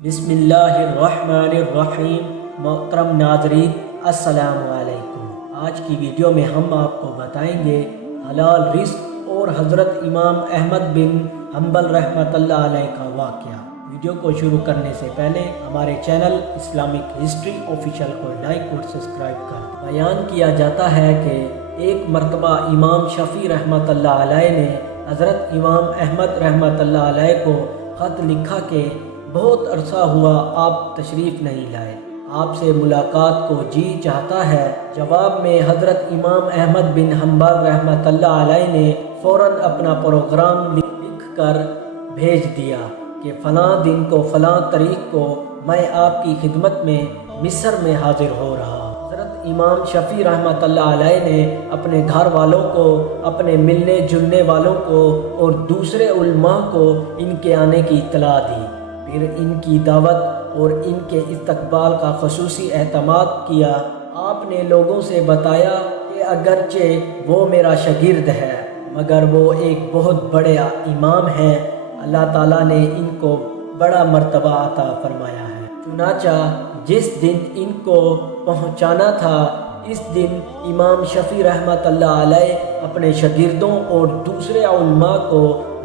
बिस्मिल्लाहिर्रहमानिर्रहीम। मोहतरम नाज़रीन, अस्सलामु अलैकुम। आज की वीडियो में हम आपको बताएंगे हलाल रिस्क और हज़रत इमाम अहमद बिन हम्बल रहमतुल्लाह अलैह का वाक़या। वीडियो को शुरू करने से पहले हमारे चैनल इस्लामिक हिस्ट्री ऑफिशियल को लाइक और सब्सक्राइब कर। बयान किया जाता है कि एक मरतबा इमाम शफ़ी रहमतुल्लाह अलैह ने हज़रत इमाम अहमद रहमतुल्लाह अलैह को ख़त लिखा कि बहुत अरसा हुआ आप तशरीफ़ नहीं लाए, आपसे मुलाकात को जी चाहता है। जवाब में हज़रत इमाम अहमद बिन हम्बल रहमतुल्लाह अलैह ने फ़ौरन अपना प्रोग्राम लिख कर भेज दिया कि फ़लाँ दिन को फ़लाँ तारीख को मैं आपकी खिदमत में मिस्र में हाज़िर हो रहा। हज़रत इमाम शफ़ी रहमतुल्लाह अलैह ने अपने घर वालों को, अपने मिलने जुलने वालों को और दूसरे उलमा को इनके आने की इत्तला दी। फिर इनकी दावत और इनके इस्तकबाल का ख़ुसूसी एहतमाम किया। आपने लोगों से बताया कि अगरचे वो मेरा शागिर्द है मगर वो एक बहुत बड़े इमाम हैं, अल्लाह ताला ने इनको बड़ा मर्तबा अता फरमाया है। चुनाचा जिस दिन इनको पहुंचाना था, इस दिन इमाम शफ़ी रहमतुल्लाह अलैह अपने शागिर्दों और दूसरे उलमा को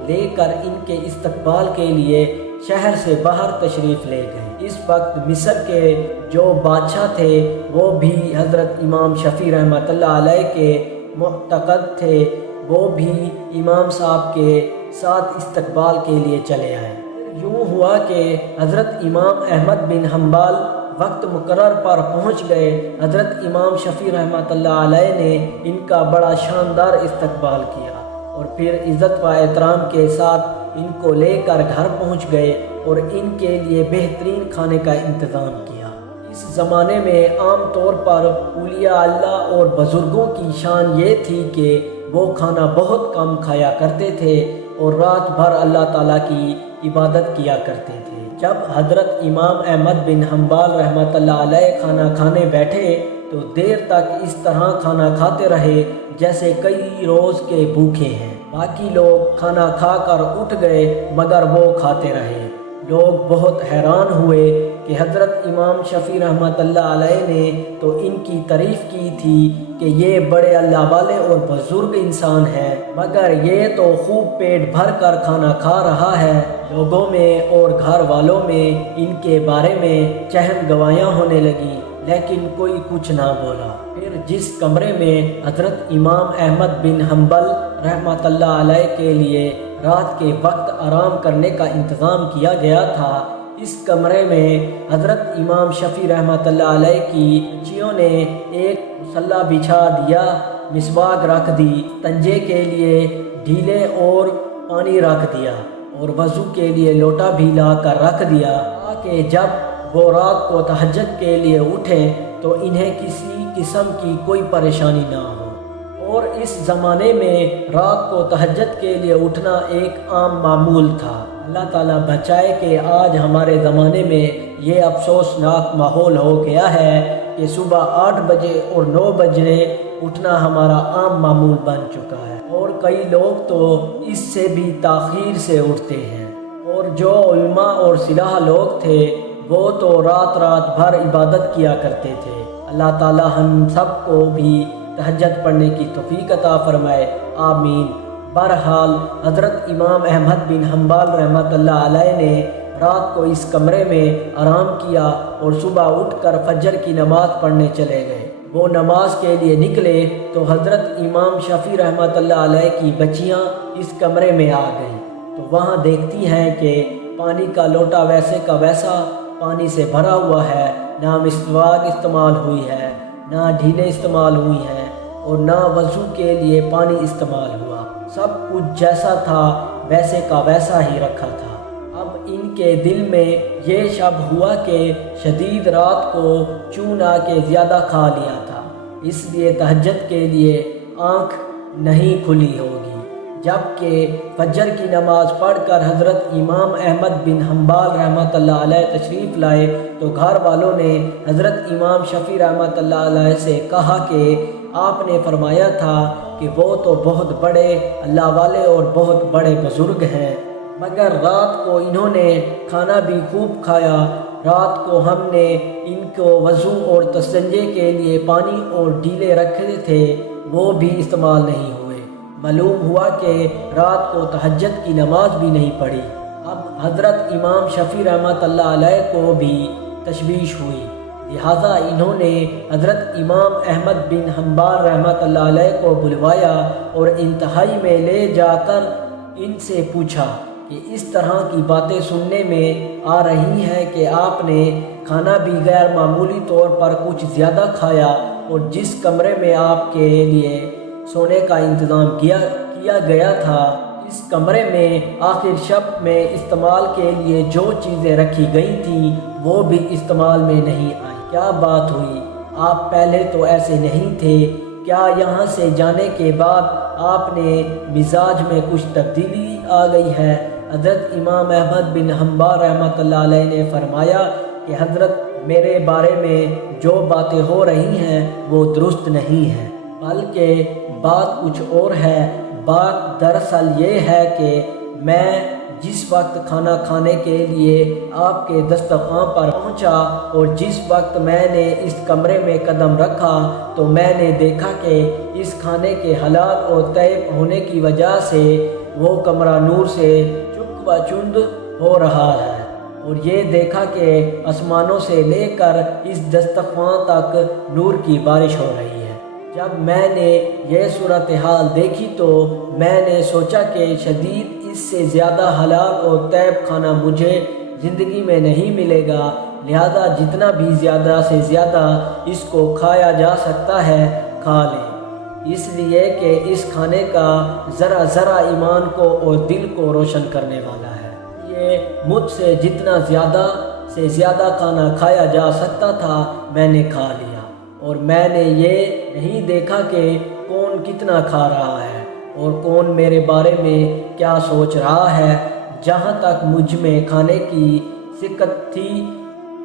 लेकर इनके इस्तकबाल के लिए शहर से बाहर तशरीफ़ ले गए। इस वक्त मिस्र के जो बादशाह थे वो भी हज़रत इमाम शफ़ी रहमतुल्लाह अलैह के मुअतक़द थे, वो भी इमाम साहब के साथ इस्तकबाल के लिए चले आए। यूँ हुआ कि हज़रत इमाम अहमद बिन हम्बल वक्त मुकर्रर पर पहुँच गए। हज़रत इमाम शफ़ी रहमतुल्लाह अलैह ने इनका बड़ा शानदार इस्तकबाल किया और फिर इज़्ज़त व एहतराम के साथ इनको लेकर घर पहुंच गए और इनके लिए बेहतरीन खाने का इंतज़ाम किया। इस ज़माने में आम तौर पर औलिया अल्लाह और बुज़ुर्गों की शान ये थी कि वो खाना बहुत कम खाया करते थे और रात भर अल्लाह ताला की इबादत किया करते थे। जब हज़रत इमाम अहमद बिन हम्बल रहमतुल्लाह अलैह खाना खाने बैठे तो देर तक इस तरह खाना खाते रहे जैसे कई रोज़ के भूखे हैं। बाकी लोग खाना खाकर उठ गए मगर वो खाते रहे। लोग बहुत हैरान हुए कि हज़रत इमाम शफ़ी रहमतुल्लाह अलैह ने तो इनकी तारीफ़ की थी कि ये बड़े अल्लाह वाले और बुज़ुर्ग इंसान हैं, मगर ये तो खूब पेट भर कर खाना खा रहा है। लोगों में और घर वालों में इनके बारे में चहम गवाहियाँ होने लगी लेकिन कोई कुछ ना बोला। फिर जिस कमरे में हज़रत इमाम अहमद बिन हम्बल रहमतुल्लाह अलैह के लिए रात के वक्त आराम करने का इंतज़ाम किया गया था, इस कमरे में हज़रत इमाम शफ़ी रहमतुल्लाह अलैह की बच्चियों ने एक मुसल्ला बिछा दिया, मिसवाक रख दी, तंजे के लिए ढीले और पानी रख दिया और वज़ू के लिए लोटा भी ला कर रख दिया ताकि जब वो रात को तहज्जुद के लिए उठें तो इन्हें किसी किस्म की कोई परेशानी ना हो। और इस ज़माने में रात को तहज्जुद के लिए उठना एक आम मामूल था। अल्लाह ताला बचाए कि आज हमारे ज़माने में ये अफसोसनाक माहौल हो गया है कि सुबह 8 बजे और 9 बजे उठना हमारा आम मामूल बन चुका है और कई लोग तो इससे भी ताख़ीर से उठते हैं। और जो उलमा और सिलाह लोग थे वो तो रात रात भर इबादत किया करते थे। अल्लाह ताला हम सब को भी तहज्जुद पढ़ने की तौफीक अता फरमाए, आमीन। बहरहाल हज़रत इमाम अहमद बिन हम्बल रहमतुल्लाह अलैह ने रात को इस कमरे में आराम किया और सुबह उठकर फजर की नमाज़ पढ़ने चले गए। वो नमाज के लिए निकले तो हज़रत इमाम शफ़ी रहमतुल्लाह अलैह की बच्चियाँ इस कमरे में आ गईं तो वहाँ देखती हैं कि पानी का लोटा वैसे का वैसा पानी से भरा हुआ है, ना मिसवाक इस्तेमाल हुई है, ना ढीले इस्तेमाल हुई हैं और ना वज़ू के लिए पानी इस्तेमाल हुआ। सब कुछ जैसा था वैसे का वैसा ही रखा था। अब इनके दिल में ये शक हुआ कि शदीद रात को चून आके ज़्यादा खा लिया था, इसलिए तहज्जुद के लिए आँख नहीं खुली होगी। जबकि फजर की नमाज़ पढ़कर हज़रत इमाम अहमद बिन हम्बल रहमतुल्लाह अलैह तशरीफ़ लाए तो घर वालों ने हज़रत इमाम शफ़ी रहमतुल्लाह अलैह से कहा कि आपने फरमाया था कि वो तो बहुत बड़े अल्लाह वाले और बहुत बड़े बुज़ुर्ग हैं, مگر رات کو انہوں نے کھانا بھی خوب کھایا۔ رات کو ہم نے ان کو وضو اور تستنجے کے لیے پانی اور ڈیلے رکھے تھے، وہ بھی استعمال نہیں ہوئے۔ معلوم ہوا کہ رات کو تہجد کی نماز بھی نہیں پڑھی۔ اب حضرت امام شفیع رحمۃ اللہ علیہ کو بھی تشویش ہوئی، لہٰذا انہوں نے حضرت امام احمد بن حنبل رحمۃ اللہ علیہ کو بلوایا اور انتہائی میں لے جا کر ان سے پوچھا کہ اس طرح کی باتیں سننے میں آ رہی ہیں کہ آپ نے کھانا بھی غیر معمولی طور پر کچھ زیادہ کھایا، اور جس کمرے میں آپ کے لیے سونے کا انتظام کیا گیا تھا، اس کمرے میں آخر شب میں استعمال کے لیے جو چیزیں رکھی گئی تھیں وہ بھی استعمال میں نہیں آئیں۔ کیا بات ہوئی؟ آپ پہلے تو ایسے نہیں تھے، کیا یہاں سے جانے کے بعد آپ نے مزاج میں کچھ تبدیلی آ گئی ہے؟ حضرت امام احمد بن حنبل رحمۃ اللہ علیہ نے فرمایا کہ حضرت میرے بارے میں جو باتیں ہو رہی ہیں وہ درست نہیں ہیں، بلکہ بات کچھ اور ہے۔ بات دراصل یہ ہے کہ میں جس وقت کھانا کھانے کے لیے آپ کے دسترخوان پر پہنچا اور جس وقت میں نے اس کمرے میں قدم رکھا تو میں نے دیکھا کہ اس کھانے کے حلال اور طیب ہونے کی وجہ سے وہ کمرہ نور سے چک و چند ہو رہا ہے، اور یہ دیکھا کہ آسمانوں سے لے کر اس دسترخوان تک نور کی بارش ہو رہی ہے۔ جب میں نے یہ صورتحال دیکھی تو میں نے سوچا کہ شدید اس سے زیادہ حلال اور طیب کھانا مجھے زندگی میں نہیں ملے گا، لہذا جتنا بھی زیادہ سے زیادہ اس کو کھایا جا سکتا ہے کھا لیں، اس لیے کہ اس کھانے کا ذرا ذرا ایمان کو اور دل کو روشن کرنے والا ہے۔ یہ مجھ سے جتنا زیادہ سے زیادہ کھانا کھایا جا سکتا تھا میں نے کھا لیا، اور میں نے یہ نہیں دیکھا کہ کون کتنا کھا رہا ہے اور کون میرے بارے میں کیا سوچ رہا ہے۔ جہاں تک مجھ میں کھانے کی سکت تھی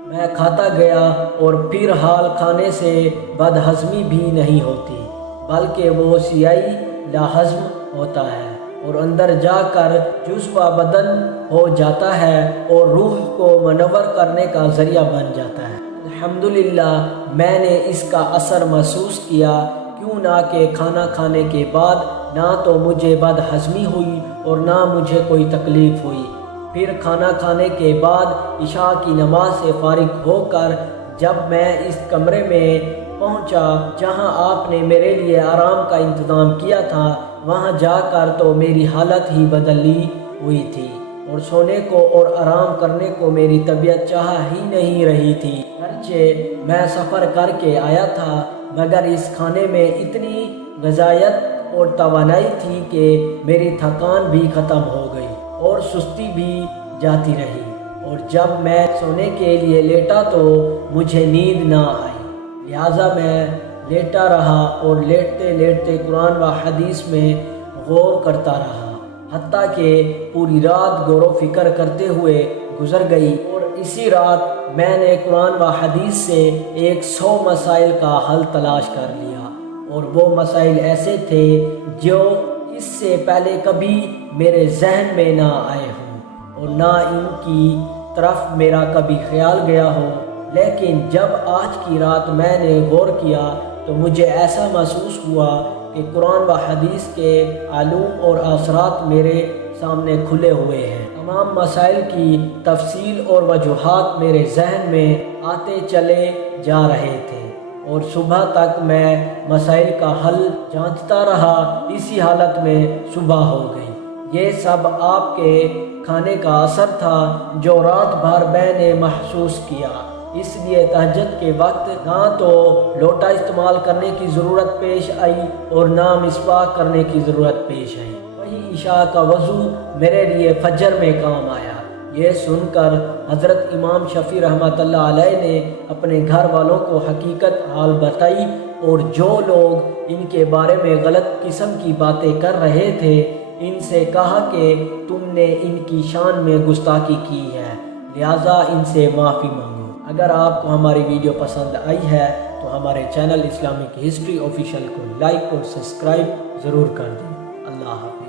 میں کھاتا گیا، اور پھر حال کھانے سے بدہضمی بھی نہیں ہوتی، بلکہ وہ سیاہی لاہضم ہوتا ہے اور اندر جا کر جزو بدن ہو جاتا ہے اور روح کو منور کرنے کا ذریعہ بن جاتا ہے۔ الحمدللہ میں نے اس کا اثر محسوس کیا، کیوں نہ کہ کھانا کھانے کے بعد نہ تو مجھے بدہضمی ہوئی اور نہ مجھے کوئی تکلیف ہوئی۔ پھر کھانا کھانے کے بعد عشاء کی نماز سے فارغ ہو کر جب میں اس کمرے میں پہنچا جہاں آپ نے میرے لیے آرام کا انتظام کیا تھا، وہاں جا کر تو میری حالت ہی بدلی ہوئی تھی، اور سونے کو اور آرام کرنے کو میری طبیعت چاہ ہی نہیں رہی تھی۔ اگرچہ میں سفر کر کے آیا تھا، مگر اس کھانے میں اتنی غذائیت اور توانائی تھی کہ میری تھکان بھی ختم ہو گئی اور سستی بھی جاتی رہی، اور جب میں سونے کے لیے لیٹا تو مجھے نیند نہ آئی، لہٰذا میں لیٹا رہا اور لیٹتے لیٹتے قرآن و حدیث میں غور کرتا رہا، حتیٰ کہ پوری رات غور و فکر کرتے ہوئے گزر گئی، اور اسی رات میں نے قرآن و حدیث سے 100 مسائل کا حل تلاش کر لیا، اور وہ مسائل ایسے تھے جو اس سے پہلے کبھی میرے ذہن میں نہ آئے ہوں اور نہ ان کی طرف میرا کبھی خیال گیا ہو، لیکن جب آج کی رات میں نے غور کیا تو مجھے ایسا محسوس ہوا کہ قرآن و حدیث کے علوم اور اثرات میرے سامنے کھلے ہوئے ہیں۔ تمام مسائل کی تفصیل اور وجوہات میرے ذہن میں آتے چلے جا رہے تھے، اور صبح تک میں مسائل کا حل جانچتا رہا۔ اسی حالت میں صبح ہو گئی۔ یہ سب آپ کے کھانے کا اثر تھا جو رات بھر میں نے محسوس کیا، اس لیے تہجد کے وقت نہ تو لوٹا استعمال کرنے کی ضرورت پیش آئی اور نہ مسواک کرنے کی ضرورت پیش آئی۔ وہی عشاء کا وضو میرے لیے فجر میں کام آیا۔ یہ سن کر حضرت امام شفیع رحمۃ اللہ علیہ نے اپنے گھر والوں کو حقیقت حال بتائی، اور جو لوگ ان کے بارے میں غلط قسم کی باتیں کر رہے تھے ان سے کہا کہ تم نے ان کی شان میں گستاخی کی ہے، لہٰذا ان سے معافی مانگو۔ اگر آپ کو ہماری ویڈیو پسند آئی ہے تو ہمارے چینل اسلامک ہسٹری آفیشیل کو لائک اور سبسکرائب ضرور کر دیں۔ اللہ حافظ۔